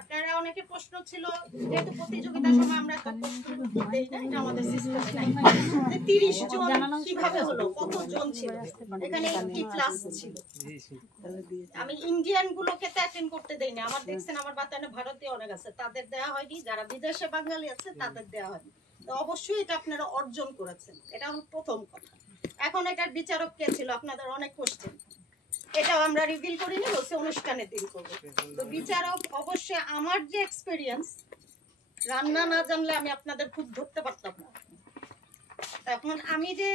আপনারা অনেকে প্রশ্ন ছিল যেহেতু প্রতিযোগিতার সময় আমরা তো প্রশ্ন দেই না, এটা আমাদের সিস্টেমে নাই। 30 জন কিভাবে হলো, কতজন ছিল এখানে, 80 প্লাস ছিল। আমি ইন্ডিয়ান গুলোকে তো অ্যাটেন্ড করতে দেই না। আমার দেখছেন আমার বাতানে ভারতীয় অনেক আছে, তাদের দেয়া হয়নি। যারা বিদেশে বাঙালি আছে তাদের দেয়া হয়নি। তো অবশ্যই এটা আপনারা অর্জন করেছেন, এটা হলো প্রথম কথা। এখন এটার বিচারক কে ছিল, আপনাদের অনেক কোশ্চেন, এটাও আমরা রিভিল করিনি, বলছে অনুষ্ঠানের দিন করবো। তো বিচারক অবশ্যই আমার যে এক্সপেরিয়েন্স, রান্না না জানলে আমি আপনাদের খুব ধরতে পারতাম না। এখন আমি যে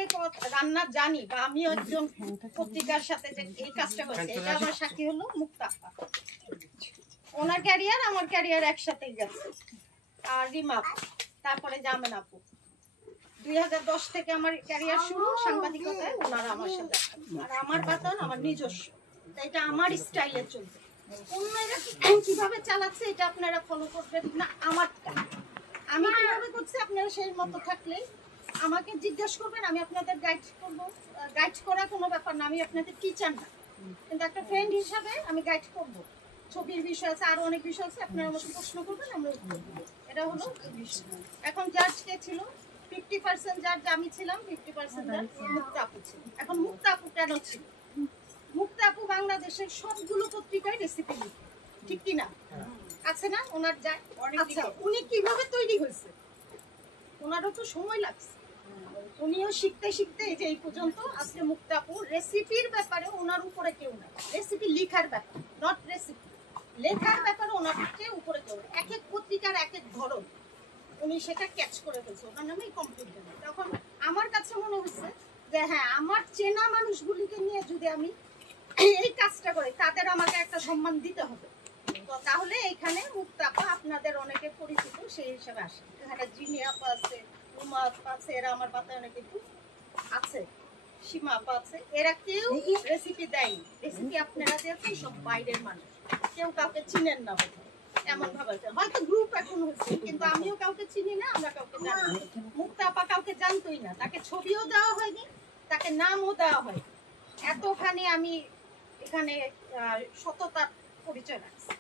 রান্না জানি বা আমি একজন পত্রিকার সাথে যে এই কাজটা করছি, এটা আমার সাক্ষী হলো মুক্তা। ওনার ক্যারিয়ার আমার ক্যারিয়ার একসাথেই গেছে। আর রিমা, তারপরে জামেন আপু, 2010 থেকে আমার ক্যারিয়ার শুরু সাংবাদিকতায়, ওনারা আমার সাথে। আর আমার বাতন আমার নিজস্ব, এটা আমার স্টাইলে চলবে। অন্যরা কিভাবে চালাচ্ছে এটা আপনারা ফলো করবেন না, আমারটা আমি কিভাবে করছি আপনারা সেই মতো থাকলে আমাকে জিজ্ঞেস করবেন, আমি আপনাদের গাইড করবো। গাইড করা কোনো ব্যাপার না, আমি আপনাদের টিচার না, কিন্তু একটা ফ্রেন্ড হিসাবে আমি গাইড করবো। ছবির বিষয় আছে, আরো অনেক বিষয় আছে, আপনারা আমাকে প্রশ্ন করবেন, আমরা উত্তর দেবো। এটা হলো বিষয়। এখন জাজ কে ছিল? 50% জাজ আমি ছিলাম, 50% জাজ মুক্তা আপু ছিল। এখন মুক্তা আপু কেন ছিল? মুক্তা আপু বাংলাদেশের সবগুলো পত্রিকায় রেসিপি লিখে, ঠিক কিনা? আছে না ওনার যায়? আচ্ছা, উনি কিভাবে তৈরি হয়েছে? ওনারও তো সময় লাগছে, উনিও শিখতে শিখতে এই যে এই পর্যন্ত আজকে মুক্তা আপু। রেসিপির ব্যাপারে ওনার উপরে কেউ না, রেসিপি লিখার ব্যাপার, নট রেসিপি লেখার ব্যাপারে ওনার চেয়ে উপরে কেউ না। এক এক পত্রিকার এক এক ধরন, উনি সেটা ক্যাচ করে ফেলছে, ওনার নামেই কমপ্লিট। তখন আমার কাছে মনে হচ্ছে যে হ্যাঁ, আমার চেনা মানুষগুলিকে নিয়ে যদি আমি এই কাজটা করি, তাদের আমাকে একটা সম্মান দিতে হবে। তো তাহলে এখানে মুক্তা আপা আপনাদের অনেকে পরিচিত সেই হিসাবে আসে। এখানে জিনি আপা আছে, উমা আপা আছে, এরা আমার পাতায় অনেক কিন্তু আছে, সীমা আপা আছে। এরা কেউ রেসিপি দেয়নি, রেসিপি আপনারা দিয়েছেন সব বাইরের মানুষ, কেউ কাউকে চিনেন না এমন ভাবে। হয়তো গ্রুপ এখন হচ্ছে, কিন্তু আমিও কাউকে চিনি না, আমরা কাউকে জানি না। মুক্তা আপা কাউকে জানতোই না, তাকে ছবিও দেওয়া হয়নি, তাকে নামও দেওয়া হয়নি। এতখানি আমি এখানে সততার পরিচয় রাখছি।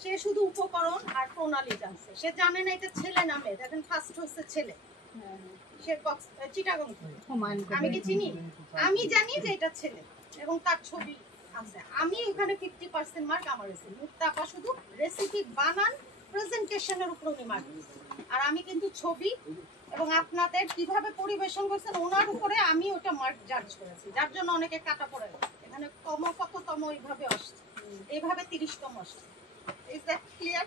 সে শুধু উপকরণ আর প্রণালী জানছে, সে জানে না এটা ছেলে নামে। দেখেন ফার্স্ট হচ্ছে ছেলে, সে চিটাগং। আমি কি চিনি? আমি জানি যে এটা ছেলে এবং তার ছবি আছে। আমি ওখানে 50% মার্ক আমার এসে। মুক্তা আপা শুধু রেসিপি বানান প্রেজেন্টেশনের উপর উনি মার্ক, আর আমি কিন্তু ছবি এবং আপনাদের কিভাবে পরিবেশন করছেন ওনার উপরে আমি ওটা মার্ক জাজ করেছি, যার জন্য অনেকে কাটা পড়ে গেছে। এখানে কততম এইভাবে আসছে, এইভাবে 30তম আসছে। Is that clear?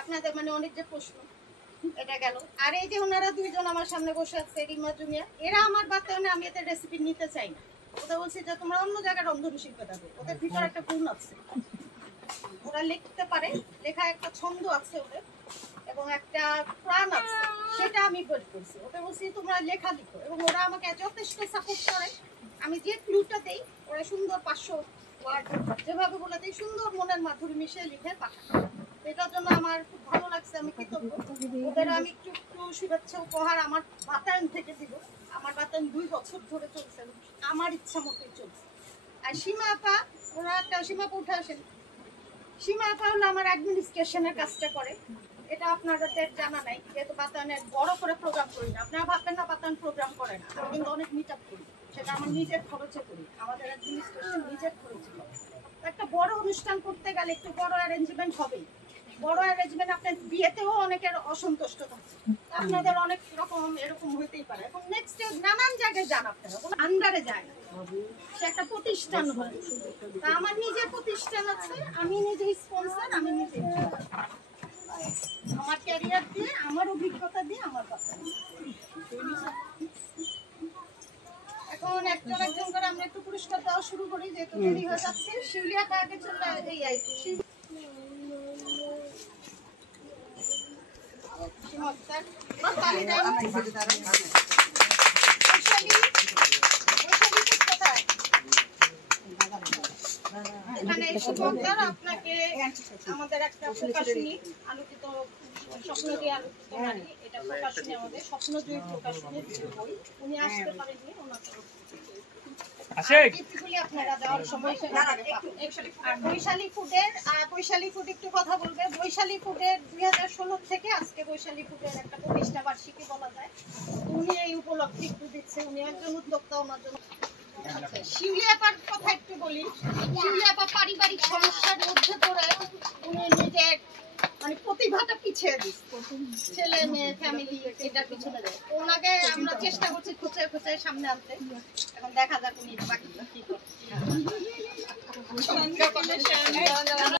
আপনাদের মানে অনেক যে প্রশ্ন, এটা গেল। আর এই যে ওনারা দুইজন আমার সামনে বসে আছে, রিমা জুনিয়া, এরা আমার বাতায়নে আমি এদের রেসিপি নিতে চাই না। ওদের বলছি যে তোমরা অন্য জায়গায় রন্ধন শিল্পে থাকো, ওদের ভিতরে একটা গুণ আছে, ওরা লিখতে পারে, লেখা একটা ছন্দ আছে ওদের এবং একটা প্রাণ আছে, সেটা আমি বের করছি। ওদের বলছি তোমরা লেখা লিখো, এবং ওরা আমাকে যথেষ্ট সাপোর্ট করে। আমি যে ক্লুটা দেই ওরা সুন্দর 500 ওয়ার্ড যেভাবে বলে দিই, সুন্দর মনের মাধুরী মিশিয়ে লিখে পাঠায়। এটার জন্য আমার খুব ভালো লাগছে, আমি কৃতজ্ঞ। ওদের আমি একটু শুভেচ্ছা উপহার আমার বাতায়ন থেকে দিব। আমার বাতায়ন 2 বছর ধরে চলছে, আমার ইচ্ছা মতোই চলছে। আর সীমা আপা, ওরা একটা সীমা আপা উঠে আসেন। সীমা আপা হলো আমার অ্যাডমিনিস্ট্রেশনের কাজটা করে, এটা আপনাদের জানা নাই, যেহেতু বাতায়নের বড় করে প্রোগ্রাম করি না। আপনারা ভাববেন না বাতায়ন প্রোগ্রাম করে না, আমি কিন্তু অনেক মিট আপ করি, সেটা আমার নিজের খরচে করি, আমাদের অ্যাডমিনিস্ট্রেশন নিজের খরচে করে। একটা বড় অনুষ্ঠান করতে গেলে একটু বড় অ্যারেঞ্জমেন্ট হবেই। বড় অ্যারেঞ্জমেন্ট আপনার বিয়েতেও অনেকের অসন্তুষ্ট থাকে, আপনাদের অনেক রকম এরকম হইতেই পারে। এবং নেক্সট নানান জায়গায় যান, আপনারা কোনো আন্ডারে যায় না, সে একটা প্রতিষ্ঠান হয়। তা আমার নিজের প্রতিষ্ঠান আছে, আমি নিজে স্পন্সর, আমি নিজে আমার ক্যারিয়ার দিয়ে, আমার অভিজ্ঞতা দিয়ে আমার কথা। এখন একজন একজন করে আমরা একটু পুরস্কার দেওয়া শুরু করি, যেহেতু দেরি হয়ে যাচ্ছে। শিউলিয়া কাকে চলে এই আইছি এখানে শিবকদার আপনাকে আমাদের একটা প্রকাশনী আলোকিত স্বপ্ন দিয়ে আলোকিত নারী, এটা প্রকাশনী আমাদের স্বপ্নজয়ী প্রকাশনীর বই, উনি আসতে পারেননি, ওনার গিফটগুলি আপনারা দেওয়ার সময় আর বৈশালী ফুড একটু কথা বলবে। বৈশালী ফুডের 2016 থেকে আজকে বৈশালী ফুডের একটা প্রতিষ্ঠা বার্ষিকী বলা যায়। উনি এই উপলক্ষে একটু দিচ্ছে, উনি একজন উদ্যোক্তা, ওনার জন্য। শিউলি আপার কথা একটু বলি। শিউলি আপা পারিবারিক সমস্যার মধ্যে পড়ে উনি নিজের মানে প্রতিভাটা পিছিয়ে দিচ্ছে, ছেলে মেয়ে ফ্যামিলি এটার পিছনে দেয়। ওনাকে আমরা চেষ্টা করছি খুঁজে খুঁজে সামনে আনতে। এখন দেখা যাক উনি বাকি কি করছে।